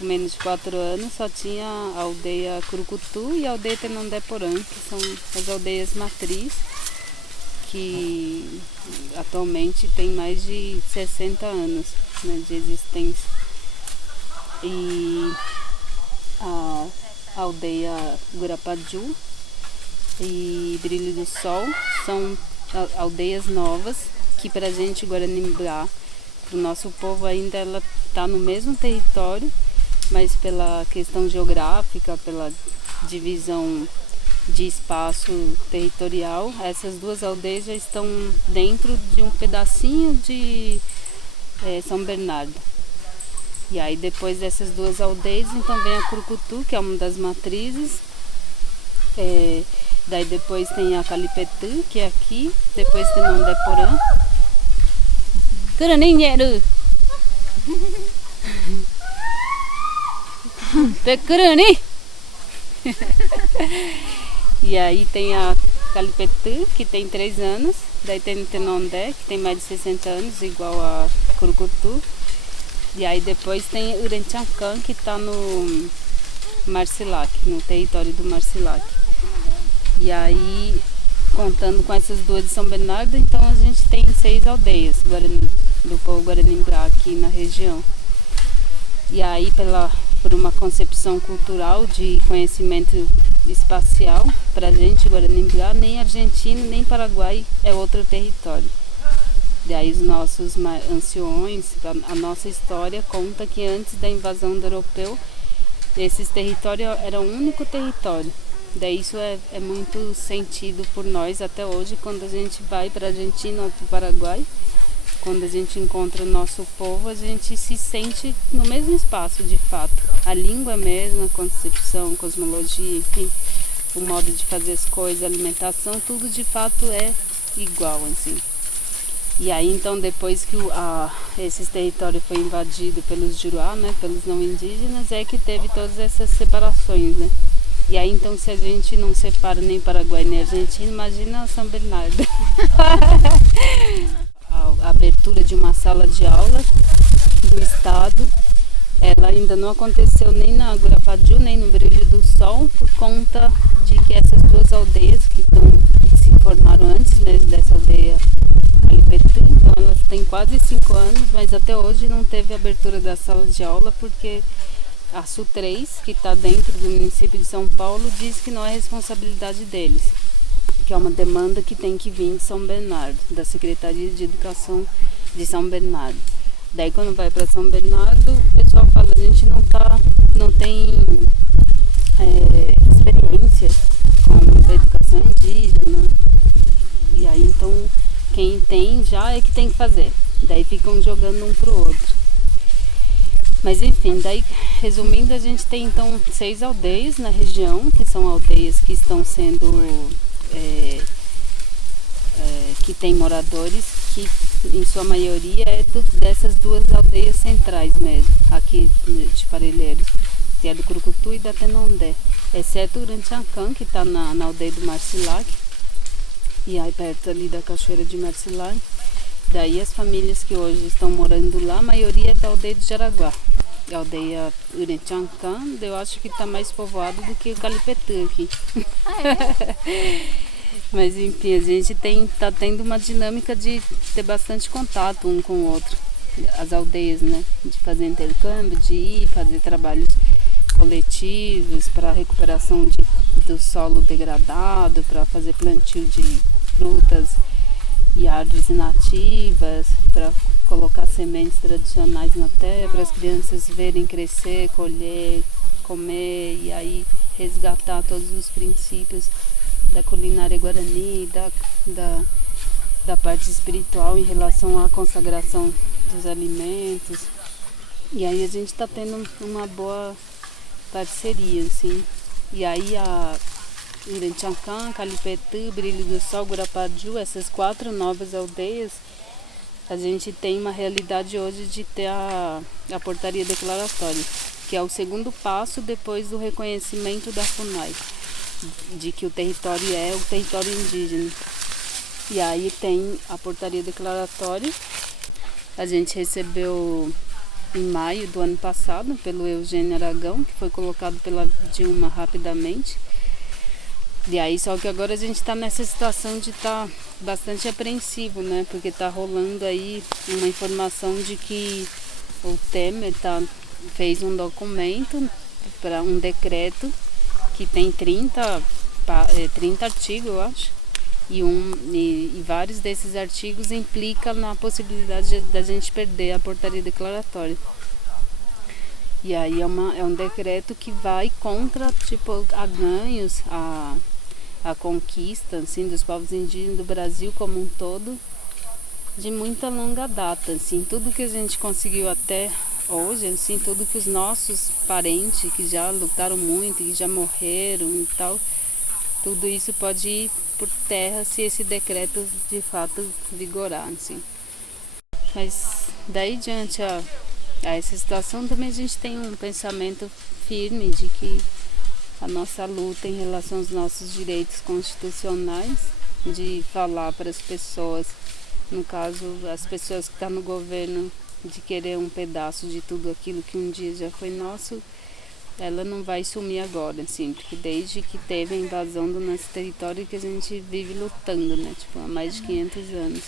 com menos de 4 anos, só tinha a aldeia Curucutu e a aldeia Tenonde-Porã, que são as aldeias matriz, que atualmente tem mais de 60 anos, né, de existência. E a aldeia Gurapaju e Brilho do Sol são aldeias novas que pra gente Guaranimbá, pro nosso povo ainda ela está no mesmo território, mas pela questão geográfica, pela divisão de espaço territorial, essas duas aldeias já estão dentro de um pedacinho de São Bernardo. E aí depois dessas duas aldeias, então vem a Curucutu, que é uma das matrizes. Daí depois tem a Calipetã, que é aqui. Depois tem o Tenonde-Porã. Curaninheiro! Pecurani! E aí tem a Calipetã, que tem 3 anos. Daí tem o Tenondé, que tem mais de 60 anos, igual a Curucutu. E aí depois tem Urenchancã, que está no Marcilac, no território do Marcilac. E aí, contando com essas duas de São Bernardo, então a gente tem 6 aldeias do povo Guaranimbá aqui na região. E aí, por uma concepção cultural de conhecimento espacial, para a gente Guaranimbá, nem Argentina nem Paraguai é outro território. Daí os nossos anciões, a nossa história conta que antes da invasão do europeu, esses territórios eram o único território. Daí isso é muito sentido por nós até hoje, quando a gente vai para a Argentina ou para o Paraguai, quando a gente encontra o nosso povo, a gente se sente no mesmo espaço de fato. A língua é a mesma, a concepção, cosmologia, enfim, o modo de fazer as coisas, a alimentação, tudo de fato é igual, assim. E aí então depois que esse território foi invadido pelos Juruá, né, pelos não indígenas, é que teve todas essas separações, né? E aí então se a gente não separa nem Paraguai nem Argentina, imagina São Bernardo. A abertura de uma sala de aula do estado, ela ainda não aconteceu nem na Gurapaju, nem no Brilho do Sol, por conta de que essas duas aldeias que se formaram antes mesmo dessa aldeia Calipetã, então elas têm quase 5 anos, mas até hoje não teve abertura da sala de aula, porque a SU3, que está dentro do município de São Paulo, diz que não é responsabilidade deles, que é uma demanda que tem que vir de São Bernardo, da Secretaria de Educação de São Bernardo. Daí quando vai para São Bernardo, o pessoal fala, a gente não tem experiência com a educação indígena. E aí então quem tem já é que tem que fazer. Daí ficam jogando um pro outro. Mas enfim, daí resumindo, a gente tem então 6 aldeias na região, que são aldeias que estão sendo que tem moradores, que em sua maioria é dessas duas aldeias centrais mesmo, aqui de Parelheiros, que é do Curucutu e da Tenondé, exceto o Urenchancã, que está na aldeia do Marcilac, e aí perto ali da cachoeira de Marcilac. Daí as famílias que hoje estão morando lá, a maioria é da aldeia de Jaraguá. A aldeia Urenchancã, eu acho que está mais povoado do que o Calipetã aqui. Mas enfim, a gente tá tendo uma dinâmica de ter bastante contato um com o outro. As aldeias, né? De fazer intercâmbio, de ir fazer trabalhos coletivos para recuperação do solo degradado, para fazer plantio de frutas e árvores nativas, para colocar sementes tradicionais na terra, para as crianças verem crescer, colher, comer e aí resgatar todos os princípios da culinária guarani, da parte espiritual em relação à consagração dos alimentos. E aí a gente está tendo uma boa parceria, assim. E aí a Urenchancã, Calipetã, Brilho do Sol, Gurapaju, essas 4 novas aldeias, a gente tem uma realidade hoje de ter a portaria declaratória, que é o segundo passo depois do reconhecimento da FUNAI, de que o território é o território indígena. E aí tem a portaria declaratória. A gente recebeu em maio do ano passado pelo Eugênio Aragão, que foi colocado pela Dilma rapidamente. E aí, só que agora a gente está nessa situação de estar bastante apreensivo, né? Porque está rolando aí uma informação de que o Temer fez um documento para um decreto que tem 30 artigos, eu acho, e vários desses artigos implicam na possibilidade da gente perder a portaria declaratória. E aí é um decreto que vai contra, tipo, a ganhos, a conquista, assim, dos povos indígenas do Brasil como um todo, de muita longa data, assim, tudo que a gente conseguiu até hoje, assim, tudo que os nossos parentes que já lutaram muito, que já morreram e tal, tudo isso pode ir por terra se esse decreto de fato vigorar, assim. Mas daí diante a essa situação também a gente tem um pensamento firme de que a nossa luta em relação aos nossos direitos constitucionais, de falar para as pessoas, no caso as pessoas que estão no governo, de querer um pedaço de tudo aquilo que um dia já foi nosso, ela não vai sumir agora, assim, porque desde que teve a invasão do nosso território que a gente vive lutando, né, tipo, há mais de 500 anos.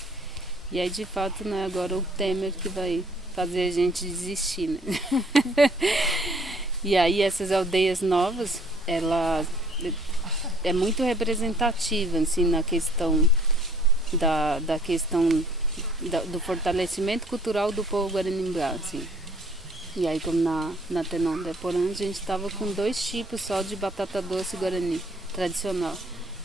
E aí, de fato, não é agora o Temer que vai fazer a gente desistir, né? E aí, essas aldeias novas, ela é muito representativa, assim, na questão da questão do fortalecimento cultural do povo Guaranimbá, assim. E aí, como na Tenonde Porã, a gente estava com 2 tipos só de batata doce guarani tradicional.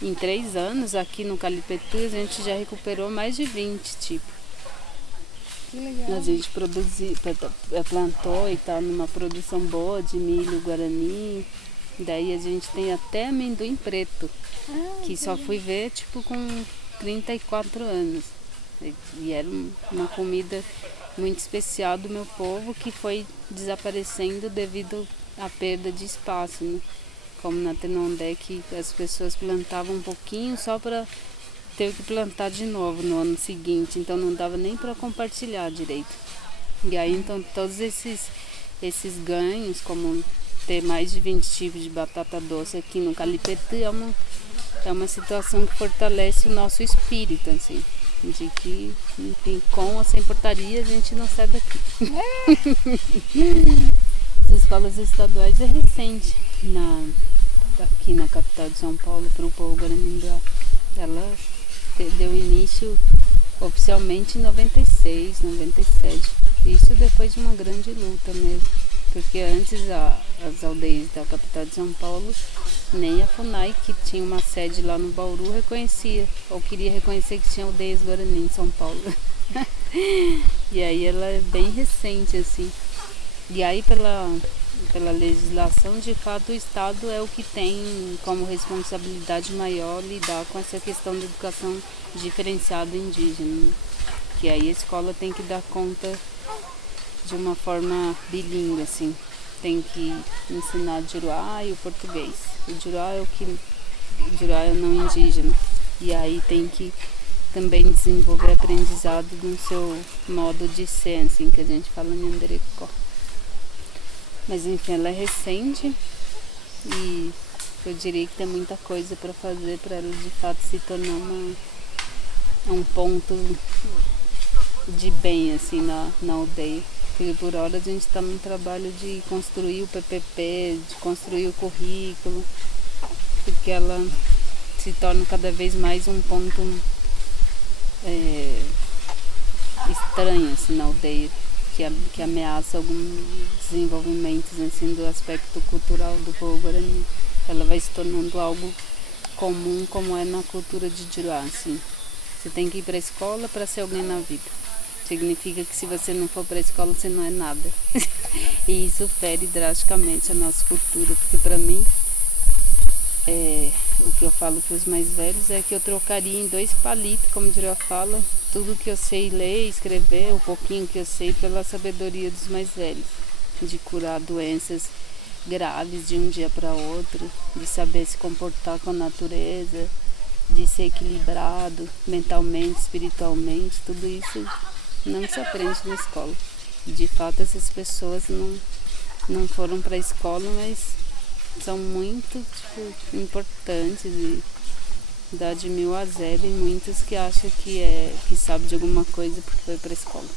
Em 3 anos, aqui no Calipetu, a gente já recuperou mais de 20 tipos. Que legal. A gente plantou e está numa produção boa de milho guarani. Daí a gente tem até amendoim preto, que só fui ver tipo com 34 anos. E era uma comida muito especial do meu povo que foi desaparecendo devido à perda de espaço, né? Como na Tenondé, que as pessoas plantavam um pouquinho só para ter que plantar de novo no ano seguinte, então não dava nem para compartilhar direito. E aí então todos esses ganhos, como ter mais de 20 tipos de batata doce aqui no Calipetu, é uma situação que fortalece o nosso espírito, assim, de que, enfim, com ou sem portaria a gente não sai daqui. As escolas estaduais é recente aqui na capital de São Paulo para o povo Guaranimbá. Ela deu início oficialmente em 96, 97. Isso depois de uma grande luta mesmo. Porque antes as aldeias da capital de São Paulo, nem a FUNAI, que tinha uma sede lá no Bauru, reconhecia, ou queria reconhecer que tinha aldeias Guarani em São Paulo. E aí ela é bem recente, assim. E aí pela legislação, de fato, o Estado é o que tem como responsabilidade maior lidar com essa questão da educação diferenciada indígena. Que aí a escola tem que dar conta de uma forma bilíngue, assim. Tem que ensinar o Juruá e o português. O Juruá é o não indígena. E aí tem que também desenvolver aprendizado no seu modo de ser, assim, que a gente fala em Anderecó. Mas enfim, ela é recente e eu diria que tem muita coisa para fazer para ela de fato se tornar um ponto de bem, assim, na aldeia. Porque por hora a gente está num trabalho de construir o PPP, de construir o currículo, porque ela se torna cada vez mais um ponto estranho, assim, na aldeia, que ameaça alguns desenvolvimentos, assim, do aspecto cultural do povo guarani. Ela vai se tornando algo comum, como é na cultura de Juruá, assim. Você tem que ir para a escola para ser alguém na vida. Significa que se você não for para a escola, você não é nada. E isso fere drasticamente a nossa cultura, porque para mim, o que eu falo para os mais velhos é que eu trocaria em 2 palitos, como Juruá fala, tudo que eu sei ler, escrever, o pouquinho que eu sei, pela sabedoria dos mais velhos, de curar doenças graves de um dia para outro, de saber se comportar com a natureza, de ser equilibrado mentalmente, espiritualmente. Tudo isso não se aprende na escola. De fato, essas pessoas não foram para a escola, mas são muito importantes e dá de mil a zero e muitos que acham que sabe de alguma coisa porque foi para a escola.